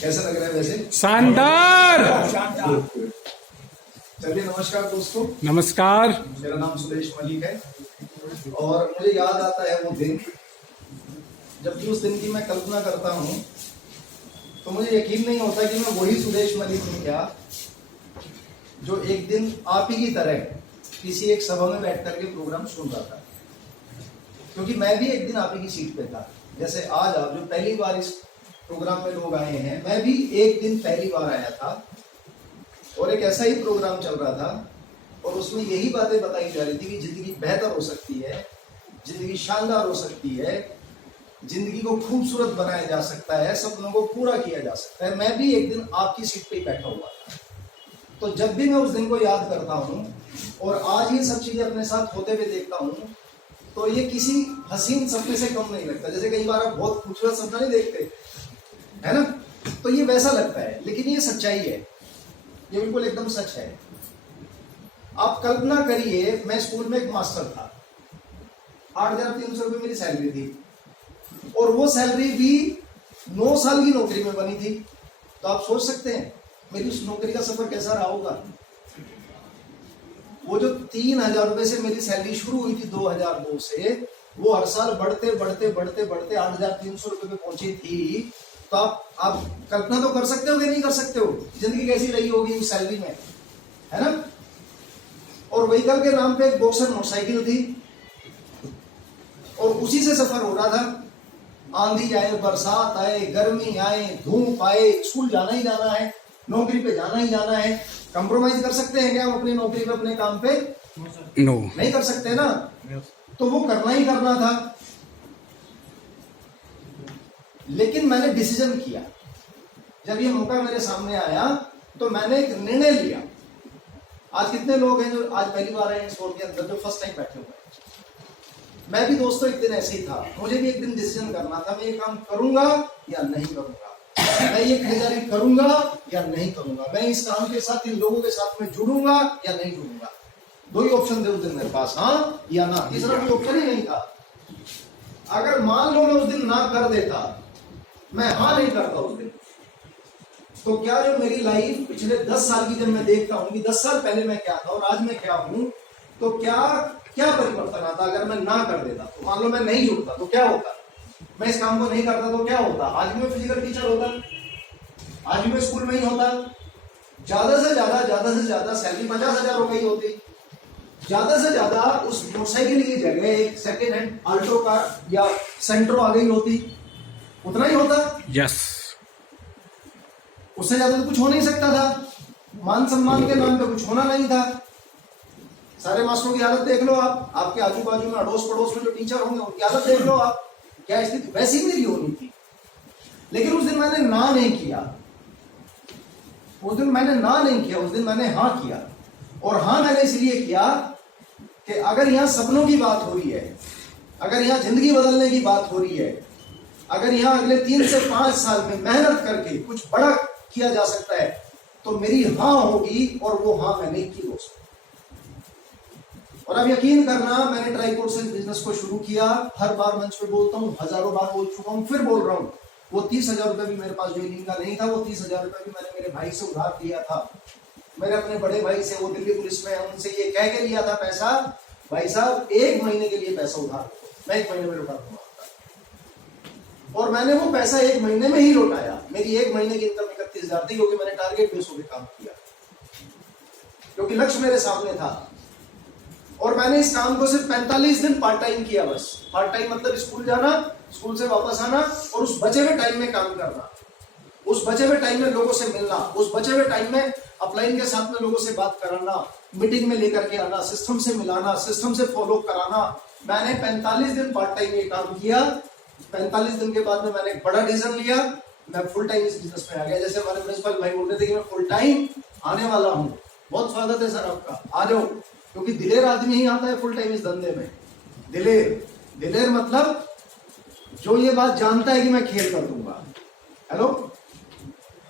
कैसा लग रहा है वैसे? शानदार। चलिए, नमस्कार दोस्तों। नमस्कार। मेरा नाम सुरेश मलिक है और मुझे याद आता है वो दिन, जब भी उस दिन की मैं कल्पना करता हूँ तो मुझे यकीन नहीं होता कि मैं वही सुरेश मलिक हूँ क्या, जो एक दिन आप ही की तरह किसी एक सभा में बैठ करके प्रोग्राम सुन रहा था। क्योंकि मैं भी एक दिन आप ही की सीट पे था। जैसे आज आप जो पहली बार इस प्रोग्राम में लोग आए हैं, मैं भी एक दिन पहली बार आया था और एक ऐसा ही प्रोग्राम चल रहा था और उसमें यही बातें बताई जा रही थी कि जिंदगी बेहतर हो सकती है, जिंदगी शानदार हो सकती है, जिंदगी को खूबसूरत बनाया जा सकता है, सपनों को पूरा किया जा सकता है। मैं भी एक दिन आपकी सीट पे ही बैठा हुआ था। तो जब भी मैं उस दिन को याद करता हूँ और आज ये सब चीजें अपने साथ होते हुए देखता हूँ तो ये किसी हसीन सपने से कम नहीं लगता। जैसे कई बार आप बहुत खूबसूरत सपना नहीं देखते, है ना, तो ये वैसा लगता है, लेकिन ये सच्चाई है, ये बिल्कुल एकदम सच है। आप कल्पना करिए, मैं स्कूल में एक मास्टर था, 8,300 रुपये मेरी सैलरी थी और वो सैलरी भी 9 साल की नौकरी में बनी थी। तो आप सोच सकते हैं मेरी उस नौकरी का सफर कैसा रहा होगा। वो जो 3,000 रुपए से मेरी सैलरी शुरू हुई थी 2002 से, वो हर साल बढ़ते बढ़ते बढ़ते बढ़ते 8,300 रुपए पे पहुंची थी। तो आप कल्पना तो कर सकते हो कि नहीं कर सकते हो, जिंदगी कैसी रही होगी उस सैलरी में, है ना। और व्हीकल के नाम पे एक बॉक्सर मोटरसाइकिल थी और उसी से सफर हो रहा था। आंधी आए, बरसात आए, गर्मी आए, धूप आए, स्कूल जाना ही जाना है, नौकरी पे जाना ही जाना है। कंप्रोमाइज कर सकते हैं क्या हम अपनी नौकरी पे, अपने काम पे? नो, नहीं कर सकते ना। तो वो करना ही करना था। लेकिन मैंने डिसीजन किया, जब ये मौका मेरे सामने आया तो मैंने एक निर्णय लिया। आज कितने लोग हैं जो आज पहली बार आए इस हॉल के अंदर, जो फर्स्ट टाइम बैठे हुए हैं? मैं भी दोस्तों एक दिन ऐसे ही था, मुझे भी एक दिन डिसीजन करना था, मैं ये काम करूंगा या नहीं करूंगा, मैं ये खरीदारी करूंगा या नहीं करूंगा, मैं इस काम के साथ, इन लोगों के साथ में जुड़ूंगा या नहीं जुड़ूंगा। दो ही ऑप्शन थे उस दिन मेरे पास, हाँ या ना, तीसरा कोई ऑप्शन ही नहीं था। अगर मान लो मैं उस दिन ना कर देता, मैं हाँ नहीं करता उस दिन, तो क्या जो मेरी लाइफ पिछले 10 साल की जब मैं देखता हूँ कि 10 साल पहले मैं क्या था और आज मैं क्या हूं, तो क्या क्या परिवर्तन आता अगर मैं ना कर देता। तो मान लो मैं नहीं जुड़ता तो क्या होता, मैं इस काम को नहीं करता तो क्या होता। आज भी मैं फिजिकल टीचर होता, आज भी मैं स्कूल में ही होता, ज्यादा से ज्यादा सैलरी 50,000 हो गई होती, ज्यादा से ज्यादा उस मोटरसाइकिल की जगह एक सेकेंड हैंड अल्टो कार या सेंट्रो आ गई होती, उतना ही होता। यस, उससे ज्यादा तो कुछ हो नहीं सकता था। मान सम्मान के नाम पे कुछ होना नहीं था। सारे मास्टरों की हालत देख लो आप, आपके आजू बाजू में अड़ोस पड़ोस में जो टीचर होंगे उनकी हालत देख लो आप, क्या स्थिति वैसी मेरी होनी थी। लेकिन उस दिन मैंने ना नहीं किया, उस दिन मैंने ना नहीं किया, उस दिन मैंने हाँ किया। और हाँ मैंने इसलिए किया कि अगर यहाँ सपनों की बात हो रही है, अगर यहाँ जिंदगी बदलने की बात हो रही है, अगर यहाँ अगले 3 से 5 साल में मेहनत करके कुछ बड़ा किया जा सकता है, तो मेरी हाँ होगी। और वो हाँ मैंने की दोस्तों। और अब यकीन करना, मैंने ट्राइपोर्ट से बिजनेस को शुरू किया। हर बार मंच पे बोलता हूँ, हजारों बार बोल चुका हूँ, फिर बोल रहा हूँ। वो 30,000 रुपए भी मेरे पास ज्वाइनिंग का नहीं था, वो 30,000 रुपए भी मैंने मेरे भाई से उधार लिया था, मेरे अपने बड़े भाई से, वो दिल्ली पुलिस में है, उनसे ये कह के लिया था पैसा, भाई साहब 1 महीने के लिए पैसा उधार, मैं 1 महीने में लौटा दूंगा। और मैंने वो पैसा 1 महीने में ही लौटाया। मेरी 1 महीने की इनकम 31,000 थी, क्योंकि मैंने टारगेट बेस होकर काम किया, क्योंकि लक्ष्य मेरे सामने था। और मैंने इस काम को सिर्फ 45 दिन पार्ट टाइम किया, बस। पार्ट टाइम मतलब स्कूल जाना, स्कूल से वापस आना और उस बचे हुए टाइम में काम करना, उस बचे हुए टाइम में लोगों से मिलना, उस बचे हुए टाइम में अपलाइन के साथ में लोगों से बात कराना, मीटिंग में लेकर के आना, सिस्टम से मिलाना, सिस्टम से फॉलो कराना। मैंने 45 दिन पार्ट टाइम ये काम किया। 45 दिन के बाद में मैंने एक बड़ा डिसीजन लिया, मैं फुल टाइम इस बिजनेस में आ गया। जैसे हमारे प्रिंसिपल भाई बोल रहे थे कि मैं फुल टाइम आने वाला हूँ, बहुत स्वागत है सर आपका, आ जाओ। क्योंकि दिलेर आदमी ही आता है फुल टाइम इस धंधे में। दिलेर मतलब जो ये बात जानता है कि मैं खेल कर दूंगा। हेलो,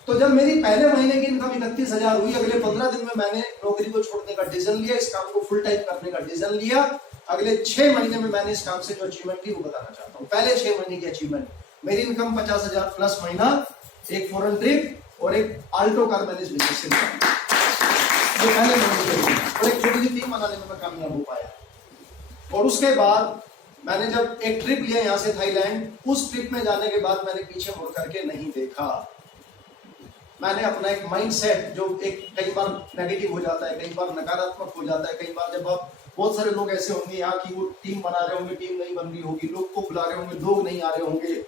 तो जब मेरी पहले महीने की इनकम 31,000 हुई, अगले 15 दिन में मैंने नौकरी को छोड़ने का डिसीजन लिया, इस काम को फुल टाइम करने का डिसीजन लिया। अगले 6 महीने में मैंने इस काम से जो अचीवमेंट की वो बताना चाहता हूँ। पहले 6 महीने की अचीवमेंट, मेरी इनकम 50,000 प्लस महीना एक फॉरेन ट्रिप और एक आल्टो कार मैंने इस बिजनेस से निकाली। जो पहले मैंने किया और एक छोटी सी टीम बनाने में मैं कामयाब हो पाया। और उसके बाद मैंने जब एक ट्रिप लिया यहाँ से थाईलैंड, उस ट्रिप में जाने के बाद मैंने पीछे मुड़ करके नहीं देखा। मैंने अपना एक माइंड सेट जो एक कई बार नेगेटिव हो जाता है, कई बार नकारात्मक हो जाता है, कई बार जब आप बहुत सारे लोग ऐसे होंगे यहाँ की वो टीम बना रहे होंगे, टीम नहीं बन रही होगी, लोग को बुला रहे होंगे, लोग नहीं आ रहे होंगे,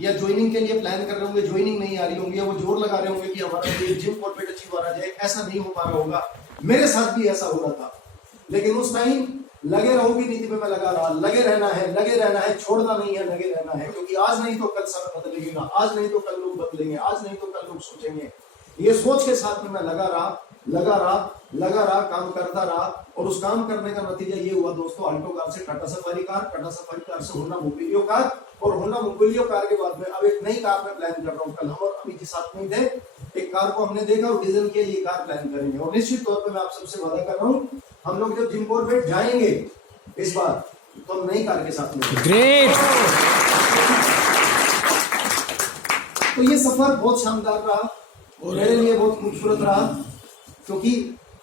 या ज्वाइनिंग के लिए प्लान कर रहे होंगे, ज्वाइनिंग नहीं आ रही होंगी, या वो जोर लगा रहे होंगे कि हमारा ये जिम कॉर्पोरेट अचीव आ जाए, ऐसा नहीं हो पा रहा होगा। मेरे साथ भी ऐसा हो रहा था, लेकिन उस टाइम लगे रहोगी नीति पे मैं लगा रहा, लगे रहना है, छोड़ना नहीं है, लगे रहना है, क्योंकि आज नहीं तो कल समय बदलेगा, आज नहीं तो कल लोग बदलेंगे, आज नहीं तो कल लोग सोचेंगे। ये सोच के साथ में मैं लगा रहा, काम करता रहा, और उस काम करने का नतीजा ये हुआ दोस्तों, आल्टो कार से टाटा सफारी कार से होंडा मोबिलियो कार, और होंडा मोबिलियो कार के बाद में अब एक नई कार में प्लान कर रहा हूँ। कल हम और अभी के साथ में थे, एक कार को हमने देखा और डिजाइन किया, ये कार प्लान करेंगे, और निश्चित तौर पे मैं आप सबसे वादा कर रहा हूँ, हम लोग जब जिम कॉर्पोरेट जाएंगे इस बार, तो हम नई कार के साथ में। ग्रेट। तो ये सफर बहुत शानदार रहा और मेरे लिए बहुत खूबसूरत रहा, क्योंकि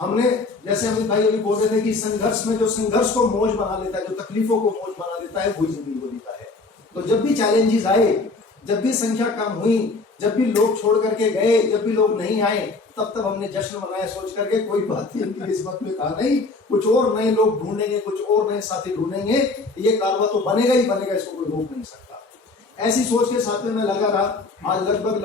हमने, जैसे अमित भाई अभी बोल रहे थे कि संघर्ष में जो संघर्ष को मौज बना लेता है, जो तकलीफों को मौज बना लेता है, वही जिंदगी को जीता है। तो जब भी चैलेंजेस आए, जब भी संख्या कम हुई, जब भी लोग छोड़ करके गए, जब भी लोग नहीं आए, तब हमने जश्न मनाया सोच करके कोई बात नहीं, किस्मत में कहा नहीं, कुछ और नए लोग ढूंढेंगे, कुछ और नए साथी ढूंढेंगे, ये कारवा तो बनेगा ही बनेगा, इसको कोई रोक नहीं सकता। ऐसी सोच के साथ में मैं लगा रहा। आज लगभग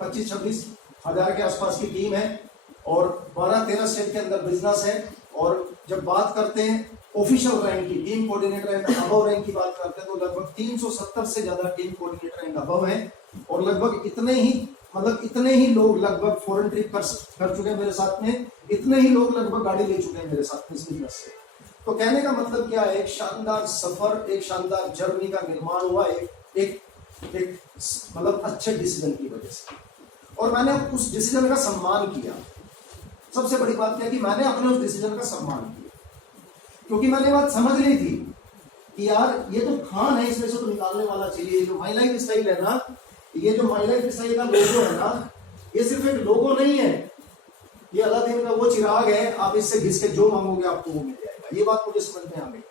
25-26 हजार के आसपास की टीम है और 12-13 स्टेट के अंदर बिजनेस है। और जब बात करते हैं ऑफिशियल रैंक की, team coordinator and above rank की बात करते हैं, तो लगभग 370 से ज्यादा टीम कोऑर्डिनेटर एंड अबव है, और लगभग इतने ही लोग लगभग फॉरेन ट्रिप कर चुके हैं मेरे साथ में, इतने ही लोग लगभग गाड़ी ले चुके हैं मेरे साथ में इस बिजनेस से। तो कहने का मतलब क्या है, एक शानदार सफर, एक शानदार जर्नी का निर्माण हुआ एक मतलब अच्छे डिसीजन की वजह से। और मैंने उस डिसीजन का सम्मान किया। सबसे बड़ी बात क्या है कि मैंने अपने उस डिसीजन का सम्मान किया, क्योंकि मैंने बात समझ ली थी कि यार ये तो खान है, इसमें से तो निकालने वाला चाहिए। जो माई लाइफ स्टाइल है ना, ये जो माई लाइफ स्टाइल का लोगो है ना, ये सिर्फ एक लोगो नहीं है, ये अलादीन का वो चिराग है, आप इससे घिस के जो मांगोगे आपको वो मिल जाएगा। ये बात मुझे समझ में आ गई।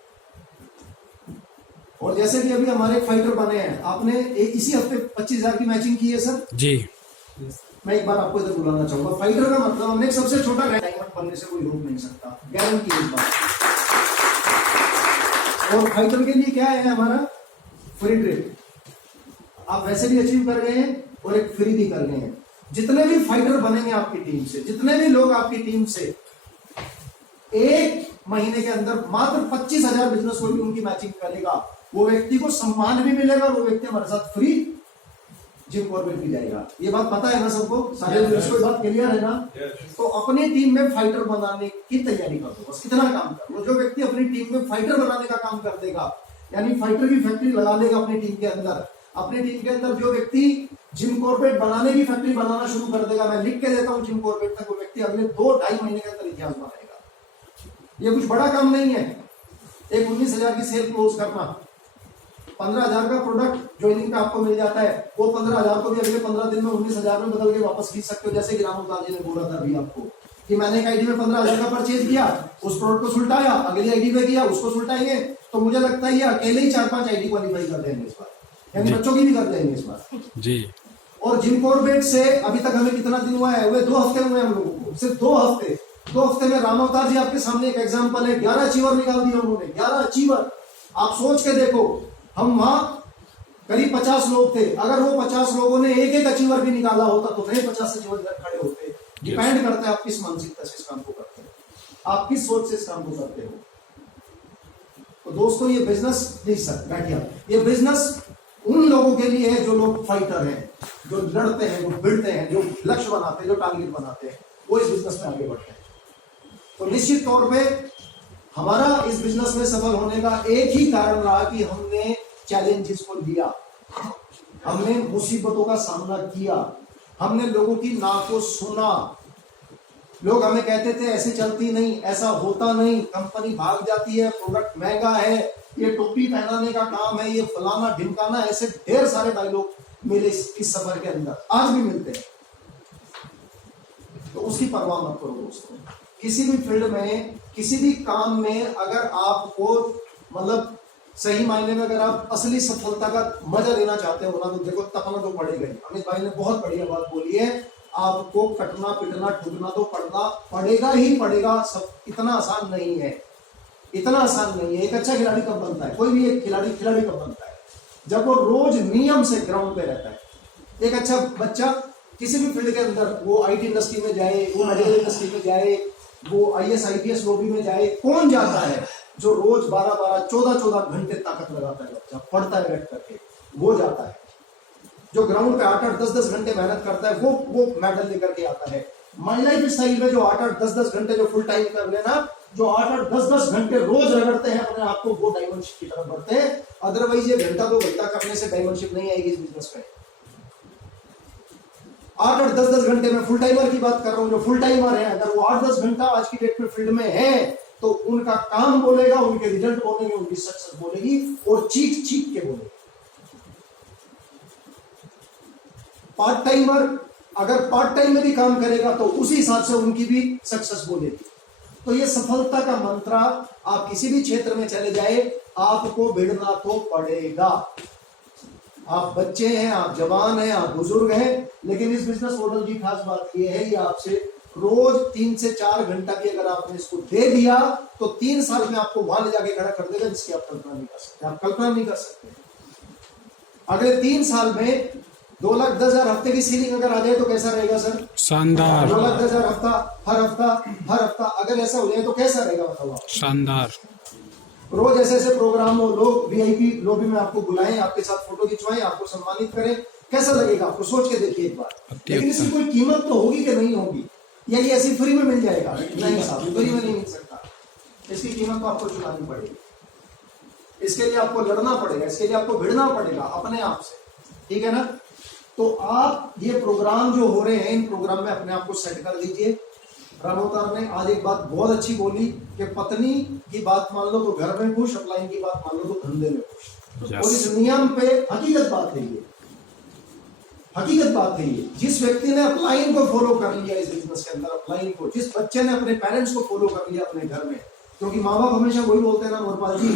और जैसे कि अभी हमारे फाइटर बने हैं, आपने इसी हफ्ते 25,000 की मैचिंग की है सर जी। मैं एक बार आपको इधर बुलाना चाहूंगा। फाइटर का मतलब हमने एक सबसे छोटा डायमंड बनने से कोई रोक नहीं सकता, गारंटी है इस बात। और फाइटर के लिए क्या है हमारा फ्री ट्रिप, आप वैसे भी अचीव कर गए हैं और एक फ्री भी कर गए हैं। जितने भी फाइटर बनेंगे आपकी टीम से, जितने भी लोग आपकी टीम से एक महीने के अंदर मात्र 25,000 बिजनेस को भी उनकी मैचिंग करेगा, वो व्यक्ति को सम्मान भी मिलेगा और वो व्यक्ति हमारे साथ फ्री जिम कॉर्पोरेट भी जाएगा। ये बात पता है ना सबको, सारे को बात क्लियर है ना? तो अपनी टीम में फाइटर बनाने की तैयारी कर दो, बस इतना काम करो। जो व्यक्ति अपनी टीम में फाइटर बनाने का काम कर देगा, यानी फाइटर की फैक्ट्री लगा लेगा अपनी टीम के अंदर, अपनी टीम के अंदर जो व्यक्ति जिम कॉर्पोरेट बनाने की फैक्ट्री बनाना शुरू कर देगा, मैं लिख के देता हूं जिम कॉर्पोरेट तक, वो व्यक्ति अगले 2-2.5 महीने के अंदर इतिहास बनाएगा। ये कुछ बड़ा काम नहीं है। एक 19,000 की सेल क्लोज करना, 15,000 का प्रोडक्ट ज्वाइनिंग पे आपको मिल जाता है, वो 15,000 को भी अगले 15 दिन में 19,000 में बदल के वापस खींच सकते हो। जैसे कि रामोताज जी ने बोला था अभी आपको कि मैंने एक आईडी में 15,000 का परचेज किया, उस प्रोडक्ट को सुलटाया, अगली आईडी पे किया, उसको सुलटाएंगे, तो मुझे लगता है ये अकेले ही 4-5 आईडी क्वालिफाई कर देंगे इस बार, यानी बच्चों की भी कर देंगे इस बार जी। और जिम कॉर्पोरेट से अभी तक हमें कितना दिन हुआ है, वे 2 हफ्ते हुए हम लोगों को, सिर्फ 2 हफ्ते। 2 हफ्ते में राम अवतार जी आपके सामने एक एग्जांपल है, 11 अचीवर निकाल दिए उन्होंने, 11 अचीवर। आप सोच के देखो, हम वहां करीब 50 लोग थे, अगर वो 50 लोगों ने एक अचीवर भी निकाला होता तो नहीं 50 अचीवर खड़े होते। डिपेंड करता है आप किस मानसिकता से इस काम को करते हो, आप किस सोच से इस काम को करते हो। तो दोस्तों ये बिजनेस नहीं सर बैठिए, ये बिजनेस उन लोगों के लिए है जो लोग फाइटर हैं, जो लड़ते हैं, जो भिड़ते हैं, जो लक्ष्य बनाते हैं, जो टारगेट बनाते हैं, वो इस बिजनेस में आगे बढ़ते हैं। तो निश्चित तौर पे हमारा इस बिजनेस में सफल होने का एक ही कारण रहा कि हमने चैलेंजेस को लिया, हमने मुसीबतों का सामना किया, हमने लोगों की ना को सुना। लोग हमें कहते थे ऐसे चलती नहीं, ऐसा होता नहीं, कंपनी भाग जाती है, प्रोडक्ट महंगा है, ये टोपी पहनाने का काम है, ये फलाना ढिमकाना, ऐसे ढेर सारे डायलॉग मिले इस सफर के अंदर, आज भी मिलते हैं, तो उसकी परवाह मत करो दोस्तों। किसी भी फील्ड में, किसी भी काम में अगर आपको मतलब सही मायने में अगर आप असली सफलता का मजा लेना चाहते हो ना, तो देखो तपना तो पड़ेगा ही। अमित भाई ने बहुत बढ़िया बात बोली है, आपको कटना पिटना ठुकना तो पड़ना पड़ेगा ही पड़ेगा। सब इतना आसान नहीं है, इतना आसान नहीं है। एक अच्छा खिलाड़ी कब बनता है, कोई भी एक खिलाड़ी कब बनता है, जब वो रोज नियम से ग्राउंड पे रहता है। एक अच्छा बच्चा किसी भी फील्ड के अंदर, वो आईटी इंडस्ट्री में जाए, वो मेडिकल इंडस्ट्री में जाए, वो आईएएस आईपीएस नौकरी में जाए, कौन जाता है जो रोज 12-12 14-14 घंटे ताकत लगाता है, बच्चा पढ़ता है बैठ करके, वो जाता है। जो ग्राउंड पे 8-8 10-10 घंटे मेहनत करता है, वो मेडल लेकर के आता है। माई लाइफ स्टाइल में जो 8-8 10-10 घंटे जो फुल टाइम कर लेना, जो 8-8 10-10 घंटे रोज रगड़ते हैं अपने आप को, वो डायमंड शिप की तरफ बढ़ते हैं। अदरवाइज ये घंटा 2 घंटा करने से डायमंड शिप नहीं आएगी इस बिजनेस में। 8-8 10-10 घंटे में फुल टाइमर की बात कर रहा हूं, जो फुल टाइमर है, अगर वो 8-10 घंटा आज की डेट में फील्ड में है, तो उनका काम बोलेगा, उनके रिजल्ट बोलेंगे, उनकी सक्सेस बोलेगी, और चीख के बोलेगी। पार्ट टाइमर अगर पार्ट टाइम में भी काम करेगा, तो उसी हिसाब से उनकी भी सक्सेस बोलेगी। तो ये सफलता का मंत्र, आप किसी भी क्षेत्र में चले जाए, आपको भिड़ना तो पड़ेगा। आप बच्चे हैं, आप जवान हैं, आप बुजुर्ग हैं, लेकिन इस बिजनेस मॉडल की खास बात यह है, ये आपसे रोज 3 से 4 घंटा भी अगर आपने इसको दे दिया, तो 3 साल में आपको वहां ले जाके खड़ा कर देगा, जिसकी आप कल्पना नहीं कर सकते। आप कल्पना नहीं कर सकते। अगले 3 साल में 2,10,000 हफ्ते की सीलिंग अगर आ जाए तो कैसा रहेगा सर? शानदार। 2,10,000 हर हफ्ता अगर ऐसा हो जाए तो कैसा रहेगा, बताओ आप? शानदार। रोज ऐसे प्रोग्राम हो, लोग वीआईपी लॉबी में आपको बुलाएं, आपके साथ फोटो खिंचवाएं, आपको सम्मानित करें, कैसा लगेगा आपको? सोच के देखिए एक बार। लेकिन इसकी कोई कीमत तो होगी कि नहीं होगी, या ये ऐसी फ्री में मिल जाएगा? नहीं साहब, फ्री में नहीं मिल सकता। इसकी कीमत तो आपको चुकानी पड़ेगी, इसके लिए आपको लड़ना पड़ेगा, इसके लिए आपको भिड़ना पड़ेगा अपने आप से, ठीक है ना? तो आप ये प्रोग्राम जो हो रहे हैं, इन प्रोग्राम में अपने आप को सेट कर दीजिए। रामोतार ने आज एक बात बहुत अच्छी बोली कि पत्नी की बात मान लो तो घर में खुश, अपलाइन की बात मान लो तो धंधे में खुश। और इस नियम पे हकीकत बात है ये, हकीकत बात है ये। जिस व्यक्ति ने अपलाइन को फॉलो कर लिया इस बिजनेस के अंदर, अपलाइन को, जिस बच्चे ने अपने पेरेंट्स को फॉलो कर लिया अपने घर में, क्योंकि माँ बाप हमेशा वही बोलते हैं ना मोरपाल जी,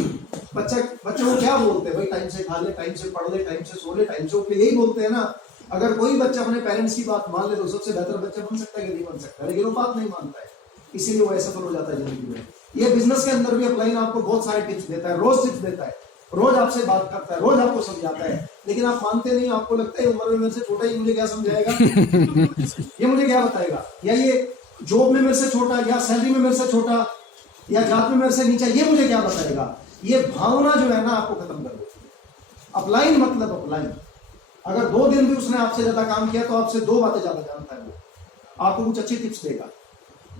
बच्चे को क्या बोलते हैं भाई? टाइम से खा ले, टाइम से पढ़ ले, टाइम से सो ले, टाइम से उठ ले, यही बोलते हैं ना। अगर कोई बच्चा अपने पेरेंट्स की बात मान ले तो सबसे बेहतर बच्चा बन सकता है कि नहीं बन सकता? लेकिन वो बात नहीं मानता है, इसीलिए वो असफल हो जाता है जिंदगी में। ये बिजनेस के अंदर भी अपलाइन आपको बहुत सारे टिप्स देता है, रोज टिप्स देता है, रोज आपसे बात करता है, रोज आपको समझाता है, लेकिन आप मानते नहीं। आपको लगता है उम्र में मेरे से छोटा, ही मुझे क्या समझाएगा, ये मुझे क्या बताएगा, या ये जॉब में मेरे से छोटा, या सैलरी में मेरे से छोटा, या जात में मेरे से नीचा, ये मुझे क्या बताएगा? ये भावना जो है ना, आपको खत्म कर दो। अपलाइन मतलब अपलाइन। अगर 2 दिन भी उसने आपसे ज्यादा काम किया तो आपसे 2 बातें ज्यादा जानता है, वो आपको कुछ अच्छी टिप्स देगा।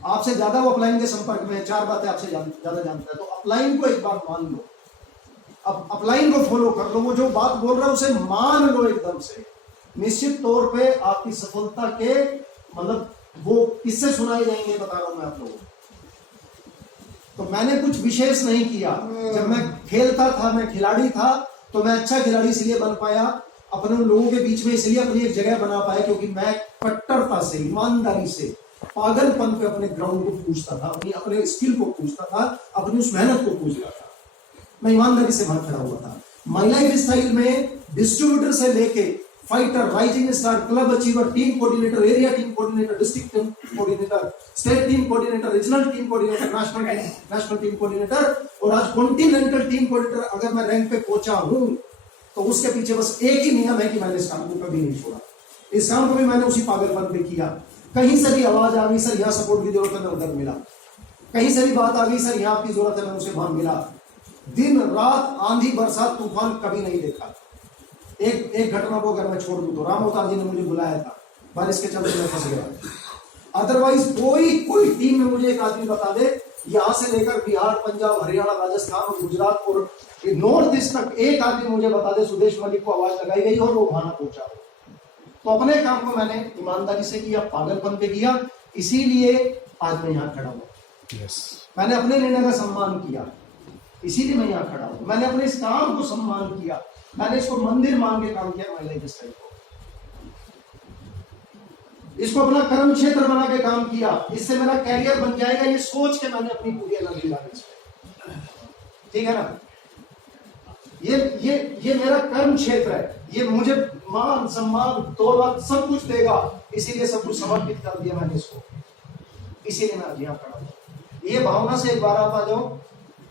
आपसे ज्यादा वो अपलाइन के संपर्क में है, 4 बातें आपसे ज्यादा जानता है। तो अपलाइन को एक बार मान लो, अब अपलाइन को फॉलो कर लो, वो जो बात बोल रहा है उसे मान लो एकदम से। निश्चित तौर पे आपकी सफलता के मतलब वो किससे सुनाए जाएंगे, बता रहा हूं मैं आप लोगों को। तो मैंने कुछ विशेष नहीं किया। जब मैं खेलता था, मैं खिलाड़ी था, तो मैं अच्छा खिलाड़ी इसलिए बन पाया, अपने लोगों के बीच में इसलिए अपनी एक जगह बना पाया, क्योंकि मैं कट्टरता से, ईमानदारी से, पागलपन पे अपने ग्राउंड को पूछता था, अपने स्किल को पूछता था, अपनी उस मेहनत को पूछता था। मैं ईमानदारी से वहां खड़ा हुआ था। माई लाइफ स्टाइल में डिस्ट्रीब्यूटर से लेके fighter, rising star, club achiever, team coordinator, area team coordinator, district team coordinator, state team coordinator, regional team coordinator, national team coordinator, और आज कॉन्टिनेंटल टीम कोऑर्डिनेटर अगर मैं रैंक पे पहुंचा हूं, तो उसके पीछे बस एक ही नियम है कि मैंने इस काम को कभी नहीं छोड़ा। इस काम को भी मैंने उसी पागलपन पे किया। कहीं से भी आवाज आ गई, सर यहाँ सपोर्ट की जरूरत है, मैं उधर मिला। कहीं से भी बात आ गई, सर यहाँ आपकी जरूरत है, मैं उसे वहां मिला। दिन रात, आंधी बरसात तूफान कभी नहीं देखा। एक घटना को अगर मैं छोड़ दूं तो रामोतार जी ने मुझे बुलाया था, बारिश के चलते मैं फंस गया। अदरवाइज कोई टीम में मुझे एक आदमी बता दे, यहां से लेकर बिहार, पंजाब, हरियाणा, राजस्थान और गुजरात और नॉर्थ ईस्ट तक एक आदमी मुझे बता दे सुदेश मलिक को आवाज लगाई गई और वो वहां पहुंचा। तो अपने काम को मैंने ईमानदारी से किया, पागलपन पे किया, इसीलिए आज मैं यहाँ खड़ा हूँ। मैंने अपने निर्णय का सम्मान किया, इसीलिए मैं यहाँ खड़ा हूँ। मैंने अपने इस काम को सम्मान किया, मैंने इसको मंदिर मान के काम किया, माई लाइफ स्टाइल को। इसको अपना कर्म क्षेत्र बना के काम किया, इससे मेरा कैरियर बन जाएगा, ये सोच के मैंने अपनी पूरी एनर्जी डाली इसमें। ठीक है ना? ये मेरा कर्म क्षेत्र है, ये मुझे मान सम्मान दौलत सब कुछ देगा, इसीलिए सब कुछ समर्पित कर दिया मैंने इसको, इसीलिए मैं आज यहाँ खड़ा हूं। ये भावना से एक बार आप आ जाओ,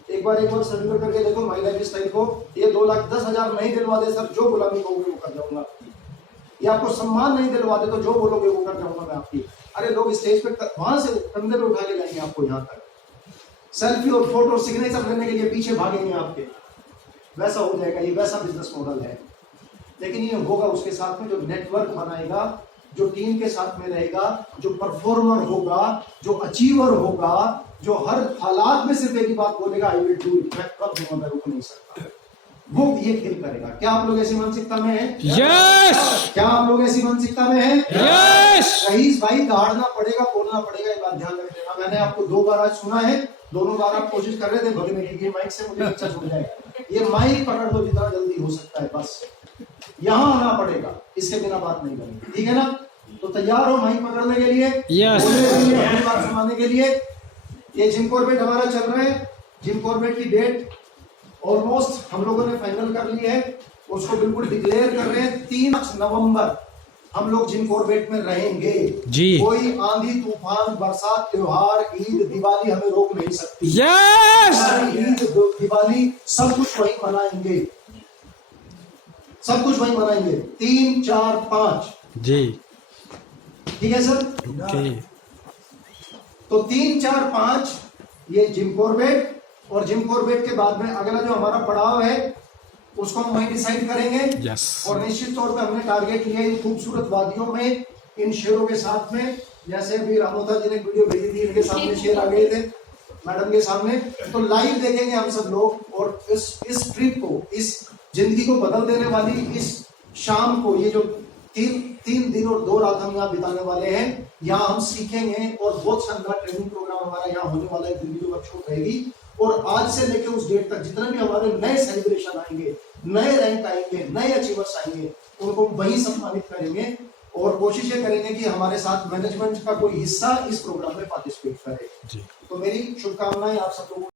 एक बार सरेंडर करके देखो माई लाइफ स्टाइल को। ये 2,10,000 नहीं दिलवा दे सर, जो गुलामी कहोगे वो कर जाऊंगा। ये आपको सम्मान नहीं दिलवा दे तो जो बोलोगे वो कर जाऊंगा मैं आपकी। अरे लोग स्टेज पे वहां से कंधे पे उठा के लाएंगे आपको यहाँ तक, सेल्फी और फोटो सिग्नेचर लेने के लिए पीछे भागेंगे आपके, वैसा हो जाएगा। ये वैसा बिजनेस मॉडल है, लेकिन ये होगा उसके साथ में जो नेटवर्क बनाएगा, जो टीम के साथ में रहेगा, जो परफॉर्मर होगा, जो अचीवर होगा, जो हर हालात में सिर्फ एक ही बात बोलेगा, आई विल डू इट, मैं कब दूंगा, मैं रुक नहीं सकता, वो ये खेल करेगा। क्या आप लोग ऐसी मानसिकता में हैं? यस क्या आप लोग ऐसी मानसिकता में हैं? यस रईस भाई, दहाड़ना पड़ेगा, बोलना पड़ेगा, ये बात ध्यान रख लेना। मैंने आपको 2 बार आज सुना है, दोनों बार आप कोशिश कर रहे थे भगने की, माइक से मुझे इच्छा छूट जाएगा। ये माइक पकड़ दो जितना जल्दी हो सकता है, बस यहाँ आना पड़ेगा, इसके बिना बात नहीं बनेगी। ठीक है ना? तो तैयार हो माइक पकड़ने के लिए, यस बोलने के लिए, अपनी बात सुनाने के लिए। ये जिम कॉर्बेट हमारा चल रहा है, जिम कॉर्बेट की डेट ऑलमोस्ट हम लोगों ने फाइनल कर ली है, उसको बिल्कुल डिक्लेयर कर रहे हैं। 3 नवंबर हम लोग जिम कॉर्बेट में रहेंगे जी। कोई आंधी तूफान बरसात त्योहार ईद दिवाली हमें रोक नहीं सकती। यस ईद दिवाली सब कुछ वही मनाएंगे, सब कुछ वही मनाएंगे। 3, 4, 5 जी ठीक है सर? ओके तो 3, 4, 5 ये जिम कॉर्बेट, और जिम कॉर्बेट के बाद में अगला जो हमारा पड़ाव है उसको हम वहीं डिसाइड करेंगे। यस और निश्चित तौर पे हमने टारगेट लिया इन खूबसूरत वादियों में, इन शेरों के साथ में। जैसे अभी रामोता जी ने वीडियो भेजी थी, इनके सामने शेर आ गए थे मैडम के सामने, तो लाइव देखेंगे हम सब लोग। और इस ट्रिप को, इस जिंदगी को बदल देने वाली इस शाम को, ये जो 3 दिन और 2 रात हम यहाँ बिताने वाले हैं, यहाँ हम सीखेंगे। और बहुत शानदार ट्रेनिंग प्रोग्राम हमारा यहाँ होने वाला है, दिल्ली वर्कशॉप रहेगी। और आज से लेकर उस डेट तक जितने भी हमारे नए सेलिब्रेशन आएंगे, नए रैंक आएंगे, नए अचीवर्स आएंगे, उनको वहीं सम्मानित करेंगे। और कोशिश ये करेंगे कि हमारे साथ मैनेजमेंट का कोई हिस्सा इस प्रोग्राम में पार्टिसिपेट करे। जी तो मेरी शुभकामनाएं आप सब लोगों